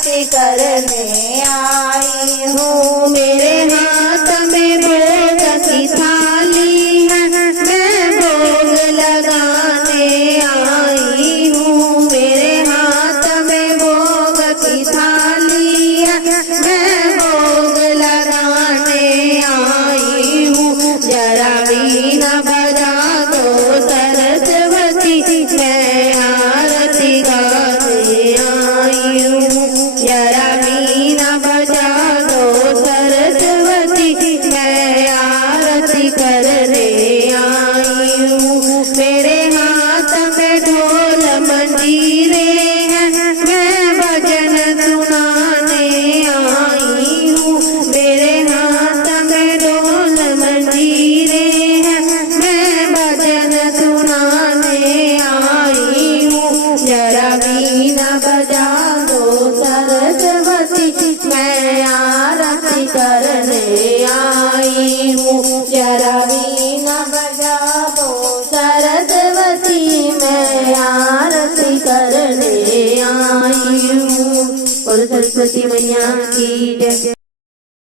आरती करने आई हूँ। मेरे हाथ में भोग की थाली है, मैं भोग लगाने आई हूँ। मेरे हाथ में भोग की थाली है, मैं भोग लगाने आई हूँ। जरा वीणा बजा दो सरस्वती, मैं आरती गाने आई हूँ। जरा वीणा बजा दो सरस्वती, मैं आरती करने आई हूँ। मेरे हाथ में ढोल मंजीरे हैं, मैं भजन सुनाने आई हूँ। मेरे हाथ में ढोल मंजीरे हैं, मैं भजन सुनाने आई हूँ। जरा वीणा बजा दो सरस्वती, मैं आरती करने आई हूँ। जरा वीणा बजा दो सरस्वती, मैं आरती करने आई हूँ। और सरस्वती मैया की जय।